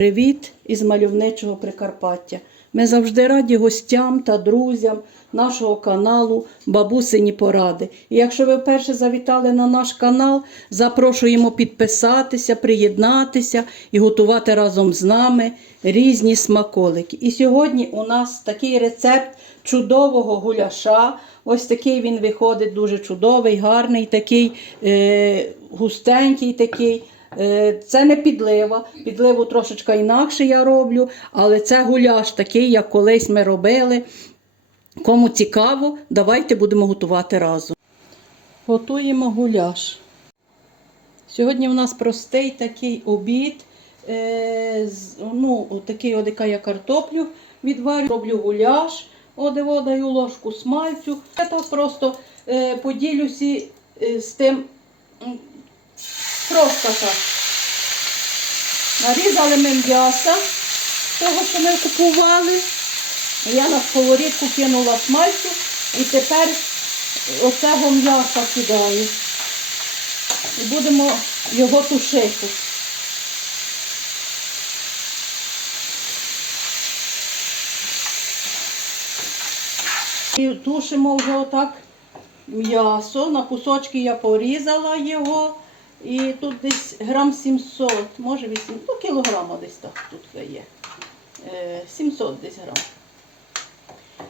Привіт із мальовничого Прикарпаття. Ми завжди раді гостям та друзям нашого каналу Бабусині Поради. І якщо ви вперше завітали на наш канал, запрошуємо підписатися, приєднатися і готувати разом з нами різні смаколики. І сьогодні у нас такий рецепт чудового гуляша. Ось такий він виходить дуже чудовий, гарний, такий е, густенький такий. Е, Це не підлива. Підливу трошечки інакше я роблю, але це гуляш такий, як колись ми робили. Кому цікаво, давайте будемо готувати разом. Готуємо гуляш. Сьогодні у нас простий такий обід. Е, ну, такий, от, яка я картоплю відварю, роблю гуляш, одиво даю ложку смальцю. Я так просто е, поділюся з тим Просто так. Нарізали ми м'яса того, що ми купували. Я на сковорідку кинула смальцю і тепер оцього м'яса кидаю. І будемо його тушити. І тушимо вже отак м'ясо. На кусочки я порізала його. І тут десь грам 700, може 8, ну кілограма десь так тут є. Е, 700 десь грам.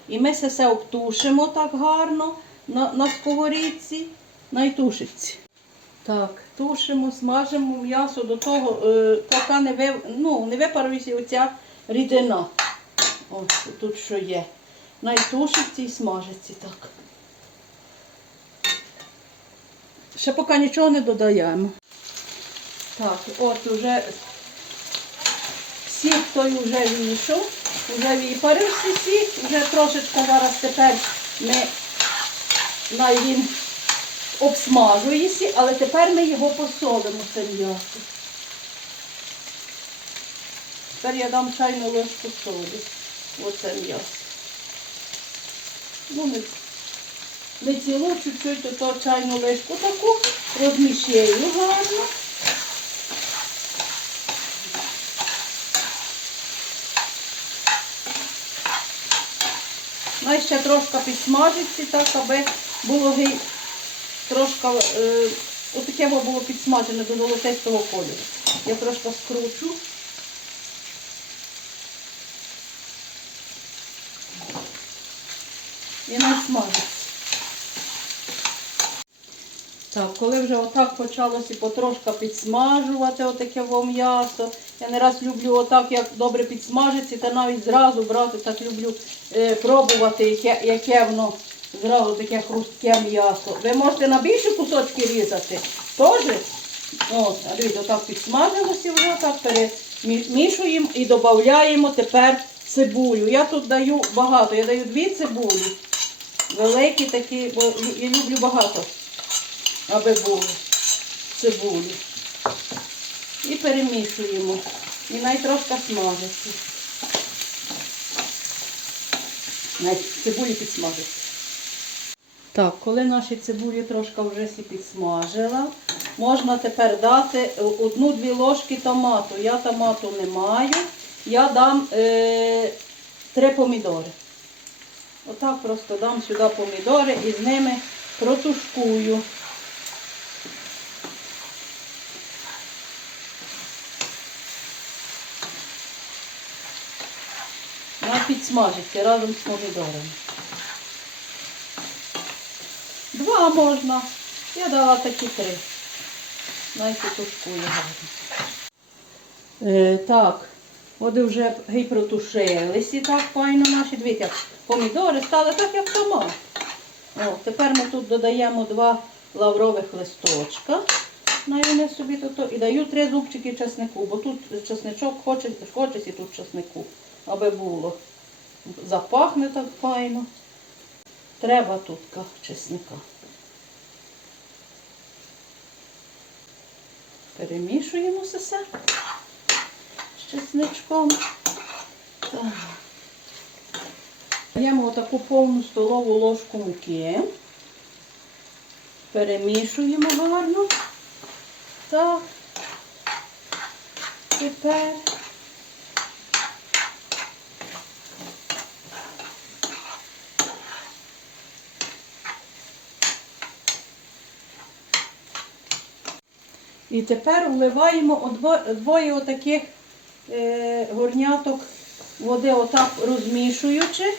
І ми це все обтушимо так гарно на, на сковорідці, на й. Так, тушимо, смажимо м'ясо до того, е, поки не, ви, ну, не випарується оця рідина. Ось тут що є. Найтушиться і смажиться так. Ще поки нічого не додаємо. Так, от уже сік той вже вийшов, вже випарився сік, вже трошечки зараз тепер ми на він обсмажується, але тепер ми його посолимо це м'ясо. Тепер я дам чайну ложку солі. Оце м'ясо. Ну, не цілу чуть-чуть ото чайну ложку таку розміщую гарно. І ще трошки підсмажиться, так, аби було гей, трошки, е, отаке було підсмажене до золотистого кольору. Я трошки скручу. І насмажиться. Так, коли вже отак почалося потрошка підсмажувати отаке во м'ясо. Я не раз люблю отак, як добре підсмажиться, та навіть зразу брати, так люблю е, пробувати, яке, яке воно зразу таке хрустке м'ясо. Ви можете на більші кусочки різати. Теж. От, дивіться, отак підсмажилося вже, так перемішуємо і додаємо тепер цибулю. Я тут даю багато, я даю дві цибулі. Великі такі, бо я люблю багато аби було цибулі. І перемішуємо. І навіть трошки смажиться. Цибулі підсмажиться. Так, коли наші цибулі трошки вже всі підсмажила, можна тепер дати одну-дві ложки томату. Я томату не маю. Я дам е, три помідори. Отак просто дам сюди помідори і з ними протушкую. Вона підсмажиться разом з помідорами. Два можна. Я дала такі три. Навіть тушкую гарно. Е, так, вони вже гей протушились і так файно наші. Дивіться, помідори стали так, як томат. О, тепер ми тут додаємо два лаврових листочка. Най собі тут і даю три зубчики чеснику, бо тут чесничок хоче, хочеться тут чеснику, аби було. Запахне так файно. Треба тут чесника. Перемішуємо це все з чесничком. Так. Даємо отаку повну столову ложку муки. Перемішуємо гарно. Так. Тепер І тепер вливаємо двоє отаких е, горняток води, отак розмішуючи,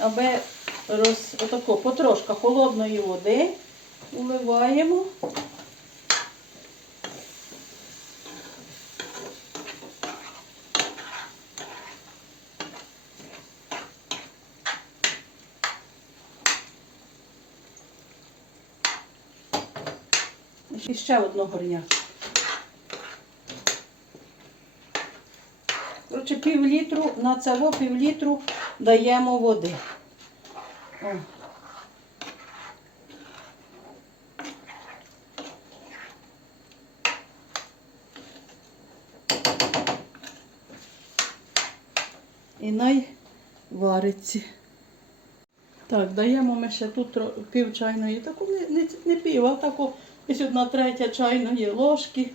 аби роз, отако, потрошка холодної води вливаємо. І ще одну горнятку. Коротше, пів літру, на цього пів літру даємо води. О. І най вариться. Так, даємо ми ще тут пів чайної, таку не, не, не пів, а таку ось одна третя чайної ложки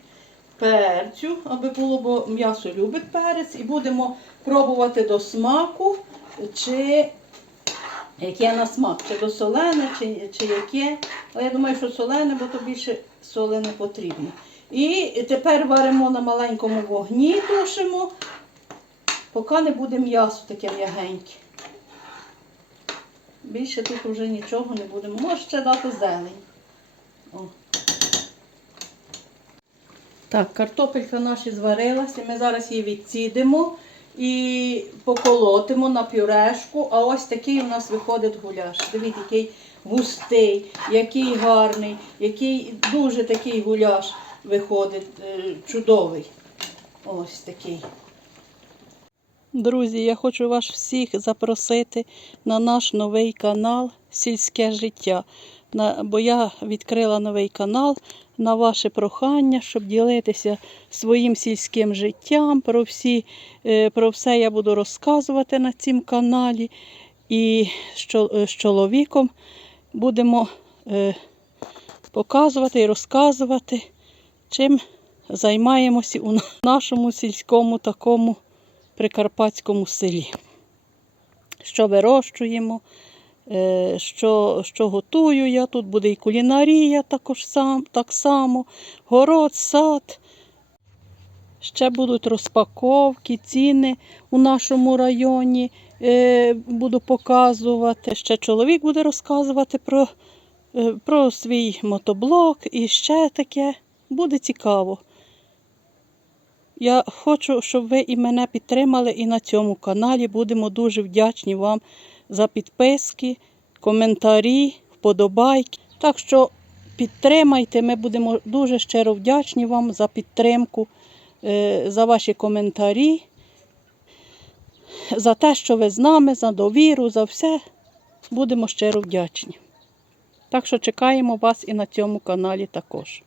перцю, аби було, бо м'ясо любить перець. І будемо пробувати до смаку, чи яке на смак, чи до солене, чи, чи яке. Але я думаю, що солене, бо то більше соли не потрібно. І тепер варимо на маленькому вогні, тушимо, поки не буде м'ясо таке м'ягеньке. Більше тут вже нічого не будемо. Може ще дати зелень. О. Так, картопелька наша зварилася. Ми зараз її відцідимо і поколотимо на пюрешку. А ось такий у нас виходить гуляш. Дивіться, який густий, який гарний, який дуже такий гуляш виходить, е, чудовий. Ось такий. Друзі, я хочу вас всіх запросити на наш новий канал Сільське життя. Бо я відкрила новий канал на ваше прохання, щоб ділитися своїм сільським життям. Про, всі, е, про все я буду розказувати на цьому каналі. І з, е, чоловіком будемо е, показувати і розказувати, чим займаємося у нашому сільському такому прикарпатському селі. Що вирощуємо, що, що готую я. Тут буде і кулінарія також сам, так само, город, сад. Ще будуть розпаковки, ціни у нашому районі. Е, буду показувати. Ще чоловік буде розказувати про, е, про свій мотоблок і ще таке. Буде цікаво. Я хочу, щоб ви і мене підтримали і на цьому каналі. Будемо дуже вдячні вам за підписки, коментарі, вподобайки. Так що підтримайте, ми будемо дуже щиро вдячні вам за підтримку, е, за ваші коментарі, за те, що ви з нами, за довіру, за все. Будемо щиро вдячні. Так що чекаємо вас і на цьому каналі також.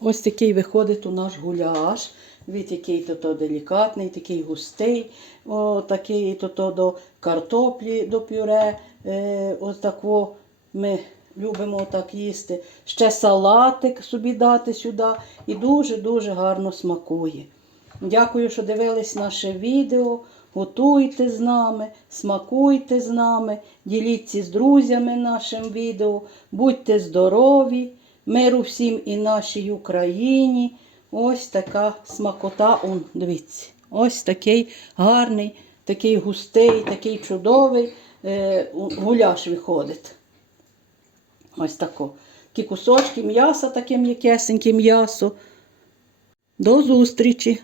Ось такий виходить у наш гуляш. Від який то, то делікатний, такий густий, о, такий то, то до картоплі до пюре. Е, ось тако ми любимо так їсти. Ще салатик собі дати сюди. І дуже-дуже гарно смакує. Дякую, що дивились наше відео. Готуйте з нами, смакуйте з нами, діліться з друзями нашим відео, будьте здорові, миру всім і нашій Україні. Ось така смакота. Он, дивіться, ось такий гарний, такий густий, такий чудовий е, гуляш виходить. Ось тако. Такі кусочки м'яса, таке м'якесеньке м'ясо. До зустрічі!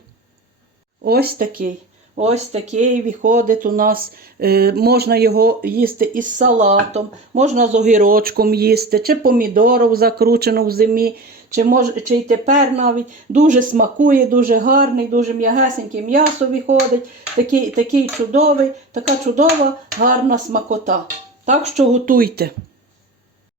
Ось такий. Ось такий виходить у нас. Е, можна його їсти із салатом, можна з огірочком їсти, чи помідором закручено в зимі, чи, мож, чи й тепер навіть дуже смакує, дуже гарний, дуже м'ягесенький м'ясо виходить. Такий, такий чудовий, така чудова, гарна смакота. Так що готуйте.